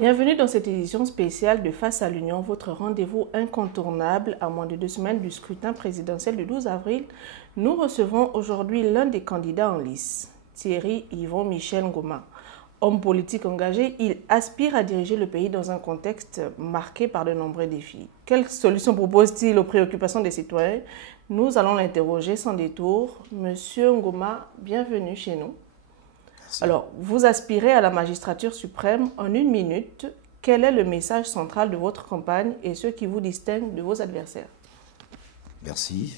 Bienvenue dans cette édition spéciale de Face à l'Union, votre rendez-vous incontournable à moins de 2 semaines du scrutin présidentiel du 12 avril. Nous recevons aujourd'hui l'un des candidats en lice, Thierry Yvon Michel Ngoma. Homme politique engagé, il aspire à diriger le pays dans un contexte marqué par de nombreux défis. Quelles solutions propose-t-il aux préoccupations des citoyens? Nous allons l'interroger sans détour. Monsieur Ngoma, bienvenue chez nous. Alors, vous aspirez à la magistrature suprême. En 1 minute, quel est le message central de votre campagne et ce qui vous distingue de vos adversaires? Merci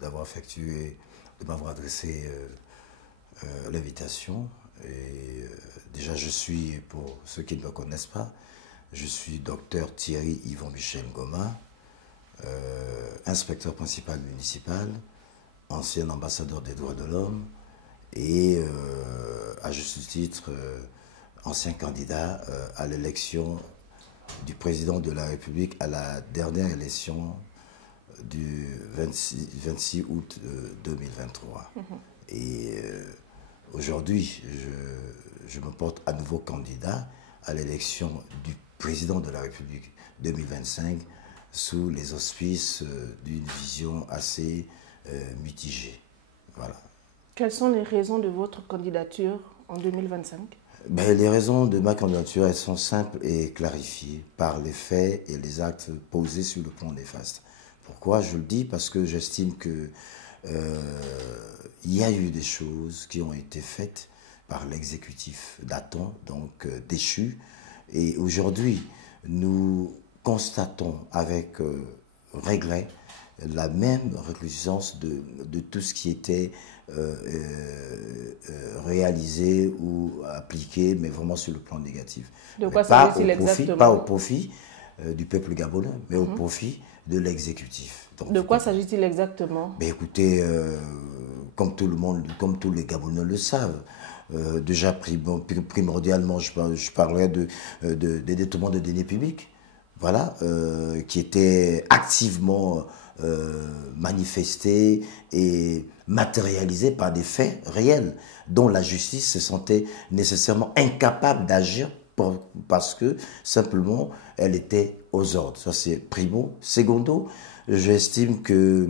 d'avoir effectué, de m'avoir adressé l'invitation. Et déjà, je suis, pour ceux qui ne me connaissent pas, je suis docteur Thierry Yvon Michel Ngoma, inspecteur principal municipal, ancien ambassadeur des droits de l'homme, et à juste titre ancien candidat à l'élection du président de la République à la dernière élection du 26 août 2023. Et aujourd'hui, je me porte à nouveau candidat à l'élection du président de la République 2025 sous les auspices d'une vision assez mitigée. Voilà. Quelles sont les raisons de votre candidature en 2025? Les raisons de ma candidature, elles sont simples et clarifiées par les faits et les actes posés sur le plan néfaste. Pourquoi je le dis? Parce que j'estime que il y a eu des choses qui ont été faites par l'exécutif datant, donc déchu. Et aujourd'hui, nous constatons avec regret la même recrudescence de tout ce qui était réalisé ou appliqué, mais vraiment sur le plan négatif. De quoi s'agit-il exactement? Pas au profit du peuple gabonais, mais au profit de l'exécutif. De quoi s'agit-il exactement? Écoutez, comme tout le monde, comme tous les Gabonais le savent, déjà primordialement, je parlerai des détournements de deniers publics, voilà, qui étaient activement manifestés et matérialisés par des faits réels dont la justice se sentait nécessairement incapable d'agir parce que simplement elle était aux ordres. Ça c'est primo. Secondo, j'estime que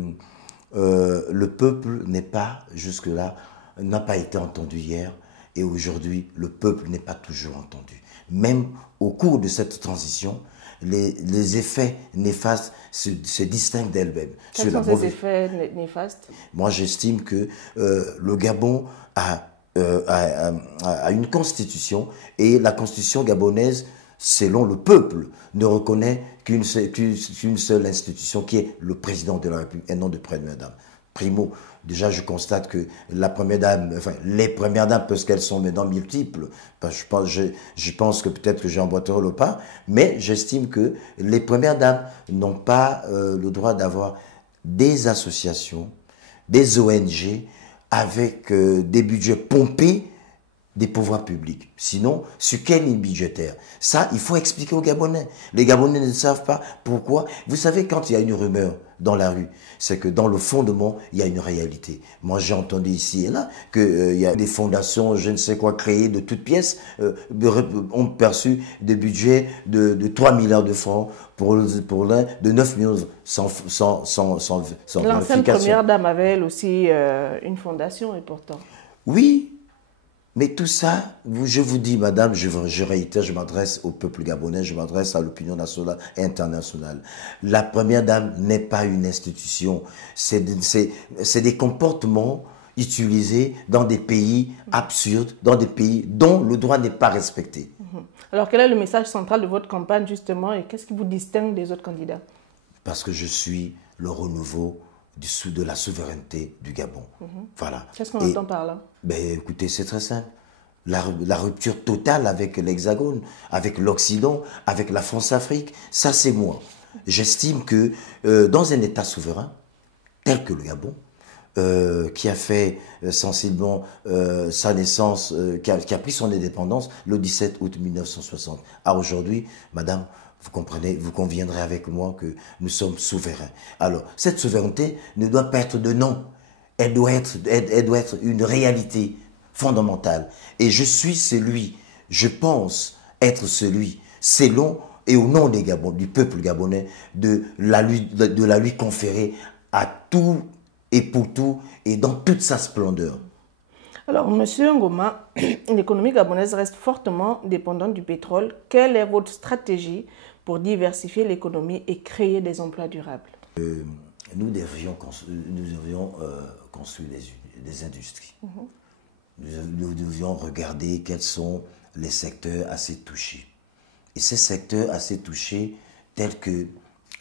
le peuple n'est pas jusque-là, n'a pas été entendu hier et aujourd'hui le peuple n'est pas toujours entendu. Même au cours de cette transition, les effets néfastes se distinguent d'elles-mêmes. Quels sont ces effets néfastes? Moi, j'estime que le Gabon a une constitution et la constitution gabonaise, selon le peuple, ne reconnaît qu'une seule institution qui est le président de la République et non de première dame. Primo, déjà je constate que la première dame, enfin les premières dames, parce qu'elles sont maintenant multiples, je pense que peut-être que j'emboîterai le pas, mais j'estime que les premières dames n'ont pas le droit d'avoir des associations, des ONG avec des budgets pompés des pouvoirs publics. Sinon, sur quelle ligne budgétaire? Ça, il faut expliquer aux Gabonais. Les Gabonais ne savent pas pourquoi. Vous savez, quand il y a une rumeur dans la rue, c'est que dans le fondement, il y a une réalité. Moi, j'ai entendu ici et là qu'il y a des fondations, je ne sais quoi, créées de toutes pièces, ont perçu des budgets de 3 milliards de francs pour l'un, de 9 millions sans L'ancienne première dame avait elle aussi une fondation et pourtant. Oui. Mais tout ça, je vous dis, madame, je réitère, je m'adresse au peuple gabonais, je m'adresse à l'opinion nationale et internationale. La première dame n'est pas une institution. C'est des comportements utilisés dans des pays absurdes, dans des pays dont le droit n'est pas respecté. Alors, quel est le message central de votre campagne, justement, et qu'est-ce qui vous distingue des autres candidats? Parce que je suis le renouveau de la souveraineté du Gabon. Voilà. Qu'est-ce qu'on entend par là? Écoutez, c'est très simple. La rupture totale avec l'Hexagone, avec l'Occident, avec la France-Afrique, ça c'est moi. J'estime que dans un État souverain, tel que le Gabon, qui a fait sensiblement sa naissance, qui a pris son indépendance le 17 août 1960, à aujourd'hui, madame, vous comprenez, vous conviendrez avec moi que nous sommes souverains. Alors, cette souveraineté ne doit pas être de nom. Elle doit être une réalité fondamentale. Et je suis celui, je pense être celui, selon et au nom des Gabon, du peuple gabonais, de la lui conférer à tout et pour tout et dans toute sa splendeur. Alors, Monsieur Ngoma, l'économie gabonaise reste fortement dépendante du pétrole. Quelle est votre stratégie pour diversifier l'économie et créer des emplois durables? Nous devrions construire des industries. Nous devions regarder quels sont les secteurs assez touchés. Et ces secteurs assez touchés, tels que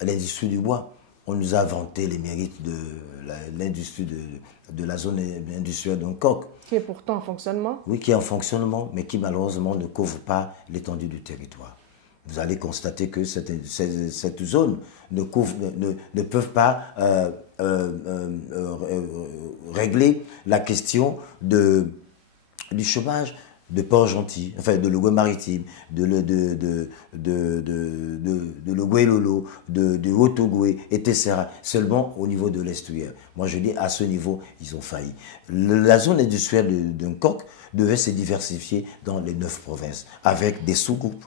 l'industrie du bois, on nous a vanté les mérites de l'industrie de la zone industrielle d'un coq. Qui est pourtant en fonctionnement? Oui, qui est en fonctionnement, mais qui malheureusement ne couvre pas l'étendue du territoire. Vous allez constater que cette zone ne peuvent pas régler la question du chômage de Port-Gentil, enfin de l'Ogooué maritime, de l'Ogooué-Lolo, de Haut-Ogooué, etc. Seulement au niveau de l'estuaire. Moi je dis à ce niveau, ils ont failli. La zone industrielle d'un coq devait se diversifier dans les 9 provinces, avec des sous-groupes,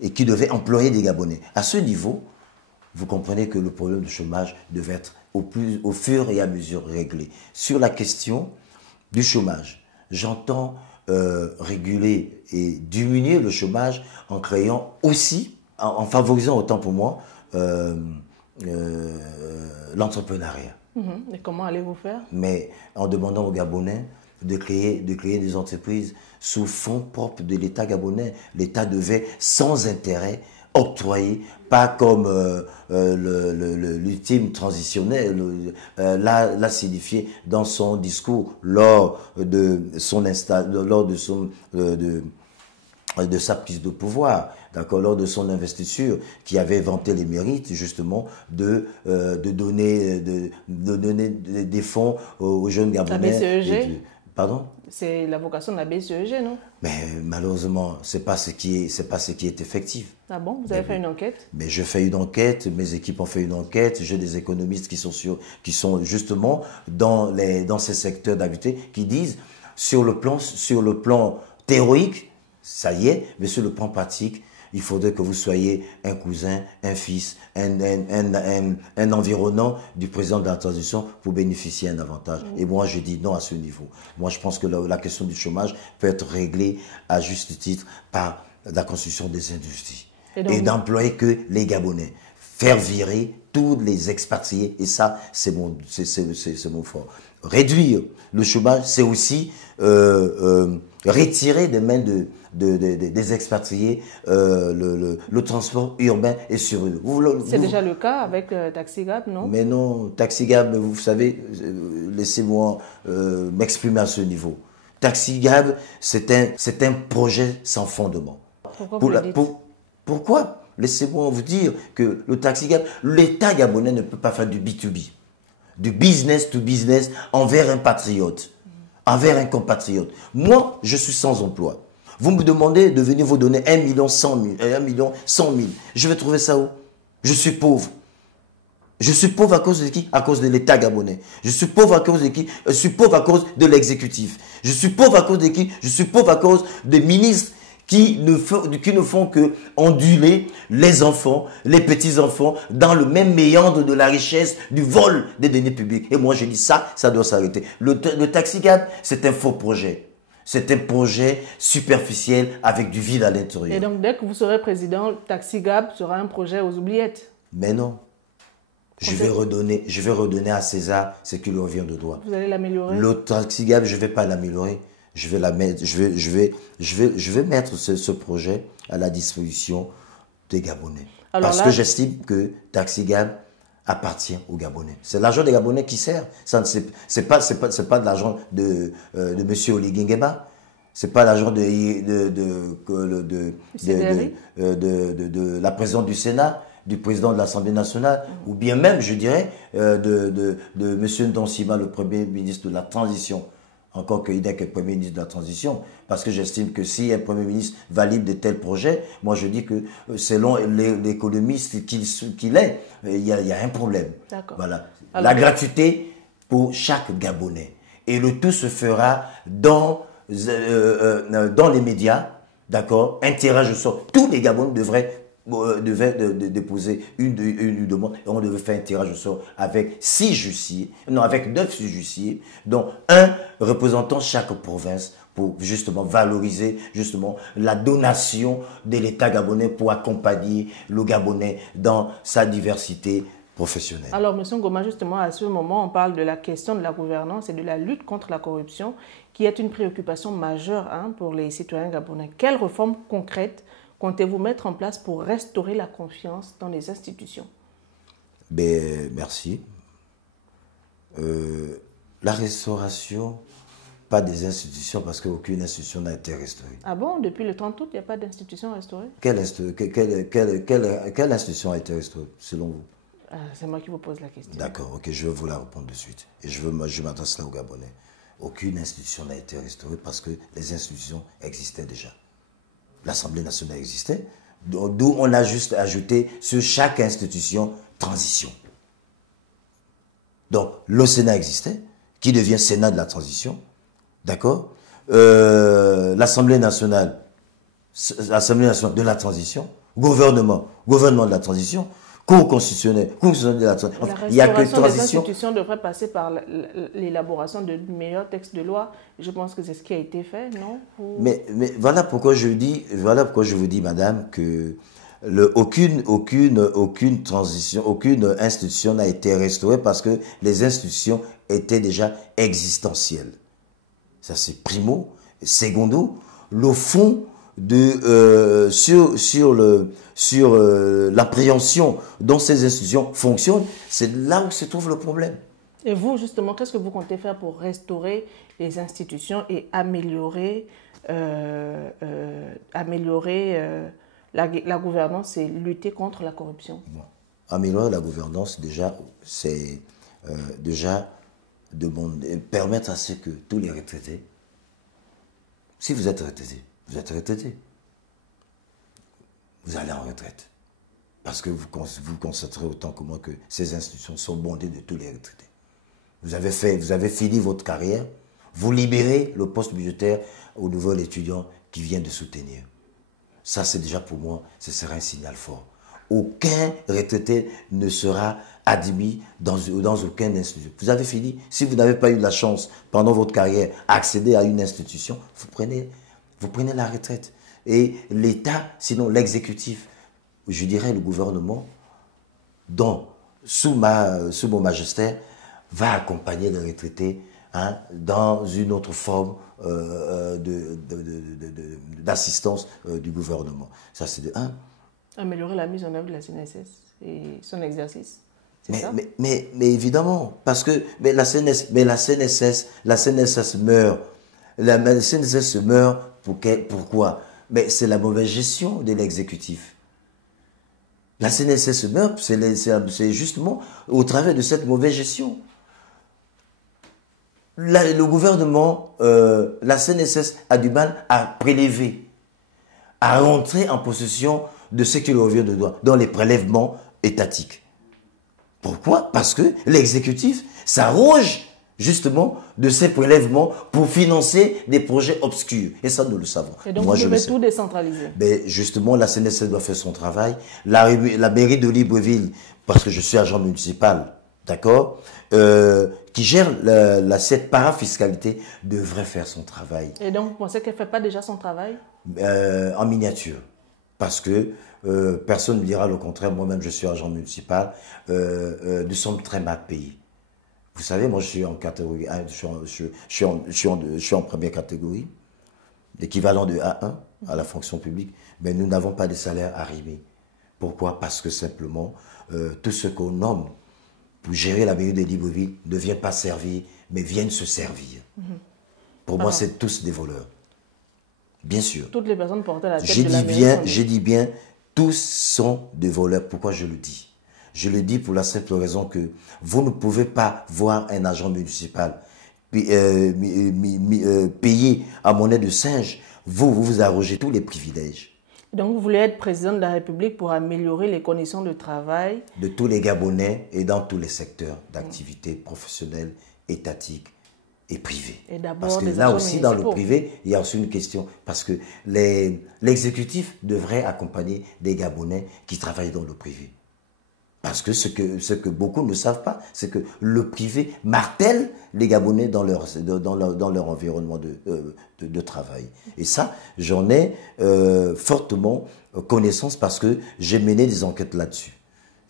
et qui devaient employer des Gabonais. À ce niveau, vous comprenez que le problème du chômage devait être au fur et à mesure réglé. Sur la question du chômage, j'entends réguler et diminuer le chômage en créant aussi, en favorisant autant pour moi, l'entrepreneuriat. Et comment allez-vous faire? Mais en demandant aux Gabonais de créer des entreprises sous fonds propres de l'État gabonais. L'État devait, sans intérêt, octroyer, pas comme l'ultime transitionnel l'a signifié dans son discours lors de sa prise de pouvoir, d'accord, lors de son investiture, qui avait vanté les mérites justement de donner des fonds aux jeunes Gabonais. La BCEG. Pardon? C'est la vocation de la BCEG, non? Mais malheureusement, c'est pas ce qui est effectif. Ah bon? Vous avez fait une enquête? Mais je fais une enquête, mes équipes ont fait une enquête, j'ai des économistes qui sont justement dans ces secteurs d'activité qui disent sur le plan théorique, ça y est, mais sur le plan pratique, il faudrait que vous soyez un cousin, un fils, un environnant du président de la transition pour bénéficier d'un avantage. Et moi, je dis non à ce niveau. Moi, je pense que la question du chômage peut être réglée à juste titre par la construction des industries et d'employer que les Gabonais. Faire virer tous les expatriés, et ça, c'est mon fort. Réduire le chômage, c'est aussi retirer des mains des expatriés le transport urbain et sur eux. C'est déjà le cas avec Taxigab, non? Mais non, Taxigab, vous savez, laissez-moi m'exprimer à ce niveau. Taxigab, c'est un projet sans fondement. Pourquoi vous le dites? Pourquoi? Laissez-moi vous dire que le Taxigab, l'État gabonais ne peut pas faire du B2B, du business to business envers un patriote, envers un compatriote. Moi, je suis sans emploi. Vous me demandez de venir vous donner 1,1 million. Je vais trouver ça où? Je suis pauvre. Je suis pauvre à cause de qui? À cause de l'État gabonais. Je suis pauvre à cause de qui? Je suis pauvre à cause de l'exécutif. Je suis pauvre à cause de qui? Je suis pauvre à cause des ministres qui ne font que onduler les enfants, les petits-enfants, dans le même méandre de la richesse, du vol des deniers publics. Et moi, je dis ça doit s'arrêter. Le Taxigab, c'est un faux projet. C'est un projet superficiel avec du vide à l'intérieur. Et donc, dès que vous serez président, Taxigab sera un projet aux oubliettes? Mais non. Je vais redonner à César ce qui lui revient de droit. Vous allez l'améliorer? Le Taxigab, je ne vais pas l'améliorer. Je vais mettre ce projet à la disposition des Gabonais. Alors parce que j'estime que Taxigab appartient aux Gabonais. C'est l'argent des Gabonais qui sert. C'est pas de l'argent de M. Oligui Nguema. C'est pas l'argent de la présidente du Sénat, du président de l'Assemblée nationale, ou bien même, je dirais, de M. Ndonsima, le Premier ministre de la Transition. Encore qu'il n'est que le Premier ministre de la Transition, parce que j'estime que si un Premier ministre valide de tels projets, moi je dis que selon l'économiste qu'il est, il y a un problème. Voilà. Alors, la gratuité pour chaque Gabonais. Et le tout se fera dans les médias, d'accord, un tirage au sort. Tous les Gabonais devaient déposer une demande et on devait faire un tirage au sort avec 6 huissiers, non, avec 9 huissiers, dont un représentant chaque province pour justement valoriser justement la donation de l'État gabonais pour accompagner le Gabonais dans sa diversité professionnelle. Alors, M. Ngoma, justement, à ce moment, on parle de la question de la gouvernance et de la lutte contre la corruption, qui est une préoccupation majeure pour les citoyens gabonais. Quelles réformes concrètes comptez-vous mettre en place pour restaurer la confiance dans les institutions? Merci. La restauration, pas des institutions, parce qu'aucune institution n'a été restaurée. Ah bon? Depuis le 30 août, il n'y a pas d'institution restaurée? Quelle institution a été restaurée, selon vous? C'est moi qui vous pose la question. D'accord, ok, je vais vous la répondre de suite. Et je m'adresse là aux Gabonais. Aucune institution n'a été restaurée parce que les institutions existaient déjà. L'Assemblée nationale existait, d'où on a juste ajouté sur chaque institution transition. Donc, le Sénat existait, qui devient Sénat de la transition, d'accord, l'Assemblée nationale de la transition, gouvernement de la transition, Cour constitutionnelle de la transition. La Il n'y a que restauration des transition. institutions devrait passer par l'élaboration de meilleurs textes de loi. Je pense que c'est ce qui a été fait, non? Mais voilà pourquoi je vous dis, madame, que aucune transition, aucune institution n'a été restaurée parce que les institutions étaient déjà existentielles. Ça, c'est primo. Secondo, le fond sur l'appréhension dont ces institutions fonctionnent, c'est là où se trouve le problème. Et vous, justement, qu'est-ce que vous comptez faire pour restaurer les institutions et améliorer la gouvernance et lutter contre la corruption? Bon. Améliorer la gouvernance, déjà, c'est permettre à ce que tous les retraités, si vous êtes retraité, vous allez en retraite. Parce que vous constaterez autant que moi que ces institutions sont bondées de tous les retraités. Vous avez fini votre carrière, vous libérez le poste budgétaire au nouvel étudiant qui vient de soutenir. Ça, c'est déjà pour moi, ce sera un signal fort. Aucun retraité ne sera admis dans aucune institution. Vous avez fini. Si vous n'avez pas eu la chance, pendant votre carrière, d'accéder à une institution, vous prenez la retraite. Et l'État, sinon l'exécutif, je dirais le gouvernement, sous mon magistère, va accompagner les retraités dans une autre forme d'assistance du gouvernement. Ça, c'est de un. Améliorer la mise en œuvre de la CNSS et son exercice. Mais évidemment, parce que la CNSS meurt. La CNSS meurt pourquoi? Mais c'est la mauvaise gestion de l'exécutif. La CNSS meurt, c'est justement au travers de cette mauvaise gestion. Le gouvernement, la CNSS a du mal à prélever, à rentrer en possession de ce qui lui revient de droit, dans les prélèvements étatiques. Pourquoi? Parce que l'exécutif s'arroge justement de ces prélèvements pour financer des projets obscurs. Et ça, nous le savons. Et donc, vous devez tout décentraliser. Justement, la CNSS doit faire son travail. La mairie de Libreville, parce que je suis agent municipal, d'accord, qui gère cette parafiscalité, devrait faire son travail. Et donc, vous pensez qu'elle ne fait pas déjà son travail? En miniature. Parce que personne ne me dira le contraire. Moi-même, je suis agent municipal. Nous sommes très mal payés. Vous savez, moi, je suis en catégorie 1, je suis en première catégorie, l'équivalent de A1 à la fonction publique, mais nous n'avons pas de salaire arrimé. Pourquoi? Parce que simplement, tout ce qu'on nomme pour gérer la mairie de Libreville ne vient pas servir, mais viennent se servir. Pour moi, c'est tous des voleurs. Bien sûr. Toutes les personnes portées à la tête de la mairie. Je dis bien, tous sont des voleurs. Pourquoi je le dis? Je le dis pour la simple raison que vous ne pouvez pas voir un agent municipal payé à monnaie de singe. Vous arrogez tous les privilèges. Donc vous voulez être président de la République pour améliorer les conditions de travail de tous les Gabonais et dans tous les secteurs d'activité professionnelle, étatique et privé. Et d'abord Parce que des là agents aussi, dans le municipaux. privé, il y a aussi une question. Parce que l'exécutif devrait accompagner des Gabonais qui travaillent dans le privé. Parce que ce que beaucoup ne savent pas, c'est que le privé martèle les Gabonais dans leur environnement de travail. Et ça, j'en ai fortement connaissance parce que j'ai mené des enquêtes là-dessus.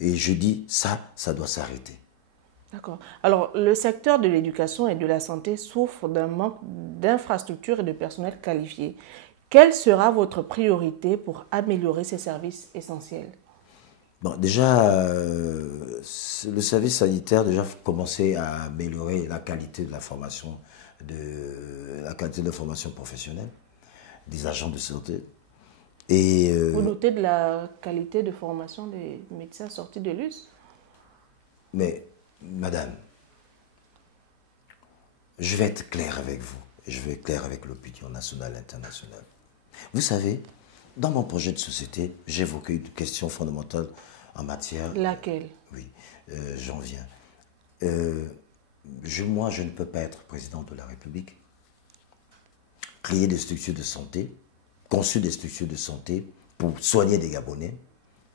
Et je dis, ça doit s'arrêter. D'accord. Alors, le secteur de l'éducation et de la santé souffre d'un manque d'infrastructures et de personnel qualifié. Quelle sera votre priorité pour améliorer ces services essentiels? Bon, déjà, le service sanitaire déjà commencé à améliorer la qualité de la formation, la qualité de la formation professionnelle des agents de santé. Et Vous notez de la qualité de formation des médecins sortis de l'US? mais, madame, je vais être clair avec vous, et je vais être clair avec l'opinion nationale et internationale. Vous savez, dans mon projet de société, j'évoquais une question fondamentale en matière... Laquelle? Oui, j'en viens. Moi, je ne peux pas être président de la République, créer des structures de santé, conçu des structures de santé pour soigner des Gabonais.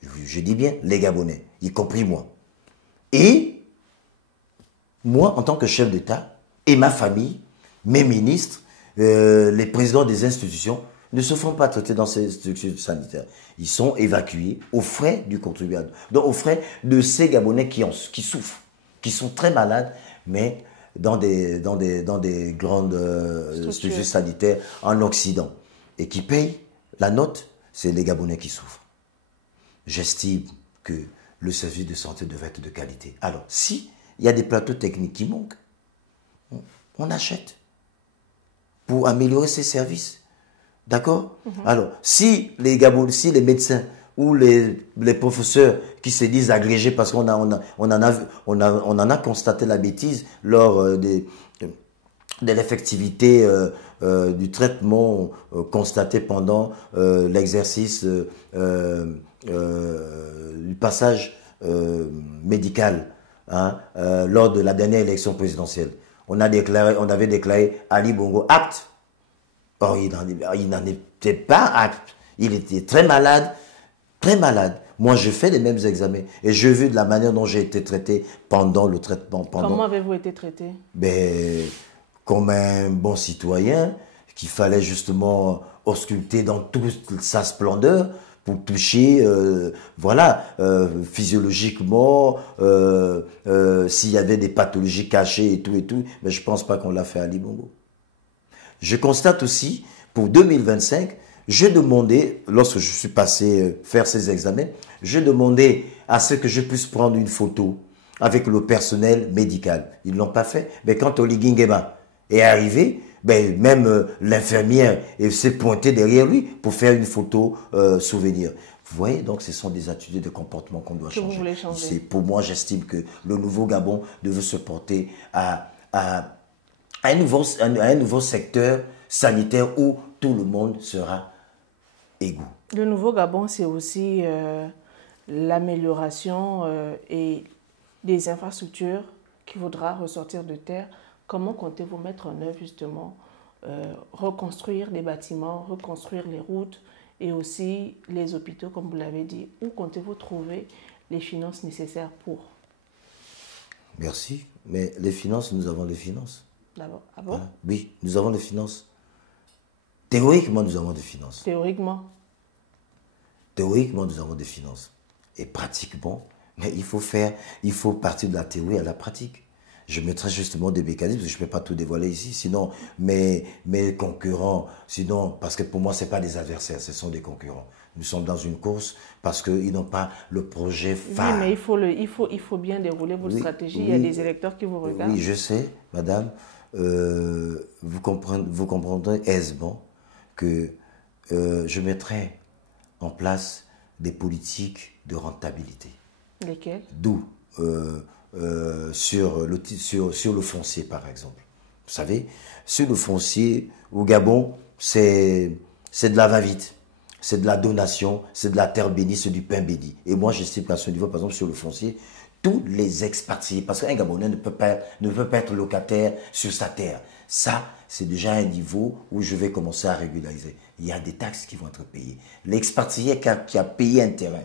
Je dis bien les Gabonais, y compris moi. Et moi, en tant que chef d'État, et ma famille, mes ministres, les présidents des institutions, ne se font pas traiter dans ces structures sanitaires. Ils sont évacués aux frais du contribuable, donc aux frais de ces Gabonais qui souffrent, qui sont très malades, mais dans des grandes structures sanitaires en Occident, et qui payent la note, c'est les Gabonais qui souffrent. J'estime que le service de santé devrait être de qualité. Alors, si il y a des plateaux techniques qui manquent, on achète pour améliorer ces services. D'accord? Alors, si les médecins ou les professeurs qui se disent agrégés, parce qu'on on en a constaté la bêtise lors de l'effectivité du traitement constaté pendant l'exercice du passage médical lors de la dernière élection présidentielle. On avait déclaré Ali Bongo apte. Or, il n'en était pas apte. Il était très malade, très malade. Moi, je fais les mêmes examens et j'ai vu de la manière dont j'ai été traité pendant le traitement. Comment avez-vous été traité? Ben, comme un bon citoyen, qu'il fallait justement ausculter dans toute sa splendeur pour toucher, physiologiquement, s'il y avait des pathologies cachées et tout, mais je ne pense pas qu'on l'a fait à Libongo. Je constate aussi, pour 2025, j'ai demandé, lorsque je suis passé faire ces examens, j'ai demandé à ce que je puisse prendre une photo avec le personnel médical. Ils ne l'ont pas fait. Mais quand Oli Guinguema est arrivé, même l'infirmière s'est pointée derrière lui pour faire une photo souvenir. Vous voyez, donc ce sont des attitudes de comportement qu'on doit changer. Vous voulez changer. Pour moi, j'estime que le nouveau Gabon devait se porter à un nouveau secteur sanitaire où tout le monde sera égaux. Le nouveau Gabon, c'est aussi l'amélioration et des infrastructures qu'il faudra ressortir de terre. Comment comptez-vous mettre en œuvre justement reconstruire des bâtiments, reconstruire les routes et aussi les hôpitaux, comme vous l'avez dit? Où comptez-vous trouver les finances nécessaires pour? Merci. Mais les finances, nous avons les finances. D'abord. Ah bon? Oui, nous avons les finances. Théoriquement, nous avons des finances. Théoriquement? Théoriquement, nous avons des finances. Et pratiquement, mais il faut partir de la théorie à la pratique. Je mettrai justement des mécanismes, parce que je ne peux pas tout dévoiler ici, sinon mes concurrents, parce que pour moi, ce n'est pas des adversaires, ce sont des concurrents. Nous sommes dans une course parce qu'ils n'ont pas le projet phare. Oui, mais il faut bien dérouler votre stratégie. Il y a des électeurs qui vous regardent. Oui, je sais, madame. Vous comprendrez aisément que je mettrai en place des politiques de rentabilité. Lesquelles? D'où sur le foncier, par exemple. Vous savez, sur le foncier, au Gabon, c'est de la va-vite, c'est de la donation, c'est de la terre bénie, c'est du pain béni. Et moi, j'estime qu'à ce niveau, par exemple, sur le foncier, tous les expatriés, parce qu'un Gabonais ne peut pas être locataire sur sa terre. Ça, c'est déjà un niveau où je vais commencer à régulariser. Il y a des taxes qui vont être payées. L'expatrié qui a payé un terrain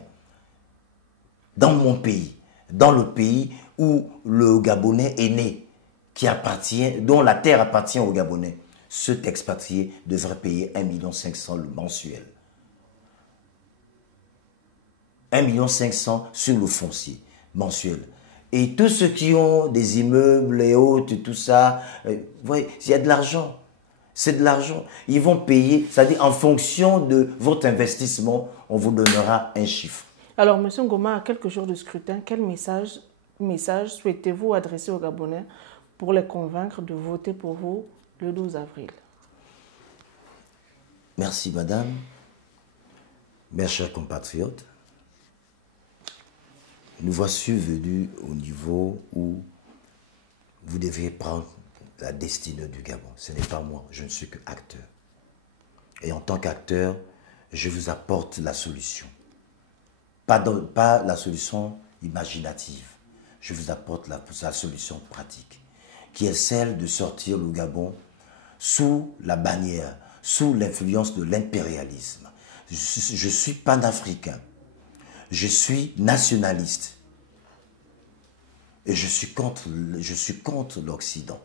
dans mon pays, dans le pays où le Gabonais est né, dont la terre appartient aux Gabonais, cet expatrié devrait payer 1,5 million le mensuel. 1,5 million sur le foncier mensuel. Et tous ceux qui ont des immeubles et autres, tout ça, vous voyez, il y a de l'argent. C'est de l'argent. Ils vont payer, c'est-à-dire en fonction de votre investissement, on vous donnera un chiffre. Alors, M. Ngoma, à quelques jours de scrutin, quel message souhaitez-vous adresser aux Gabonais pour les convaincre de voter pour vous le 12 avril? Merci, madame. Mes chers compatriotes, nous voici venus au niveau où vous devez prendre la destinée du Gabon. Ce n'est pas moi, je ne suis qu'acteur. Et en tant qu'acteur, je vous apporte la solution. Pas la solution imaginative. Je vous apporte la solution pratique, qui est celle de sortir le Gabon sous la bannière, sous l'influence de l'impérialisme. Je suis panafricain. Je suis nationaliste. Et je suis contre l'Occident.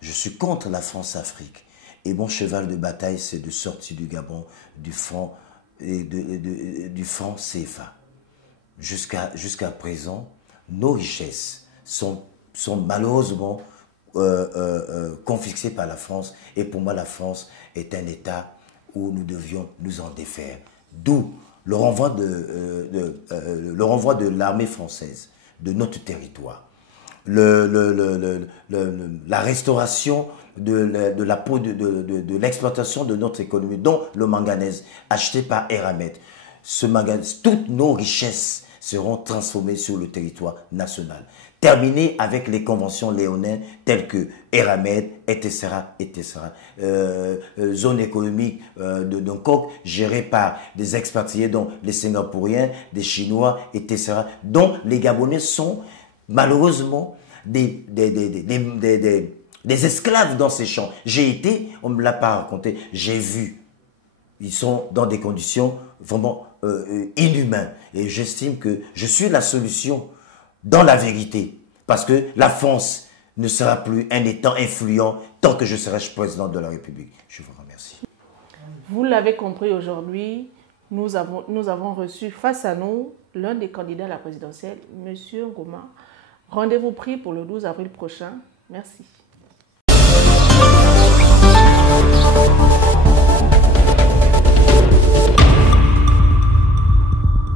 Je suis contre la France-Afrique. Et mon cheval de bataille, c'est de sortir du Gabon, du franc CFA. Jusqu'à présent, nos richesses sont malheureusement confisquées par la France. Et pour moi, la France est un État où nous devions nous en défaire. D'où le renvoi de l'armée française de notre territoire. La restauration de l'exploitation de notre économie, dont le manganèse acheté par Eramet. Toutes nos richesses seront transformées sur le territoire national. Terminé avec les conventions léonines telles que Eramet, etc. Zone économique de Bangkok gérée par des expatriés, dont les Singapouriens, des Chinois, etc. dont les Gabonais sont malheureusement des esclaves dans ces champs. J'ai été, on ne me l'a pas raconté, j'ai vu. Ils sont dans des conditions vraiment inhumaines. Et j'estime que je suis la solution dans la vérité. Parce que la France ne sera plus un État influent tant que je serai président de la République. Je vous remercie. Vous l'avez compris aujourd'hui, nous avons reçu face à nous l'un des candidats à la présidentielle, M. Ngoma. Rendez-vous pris pour le 12 avril prochain. Merci.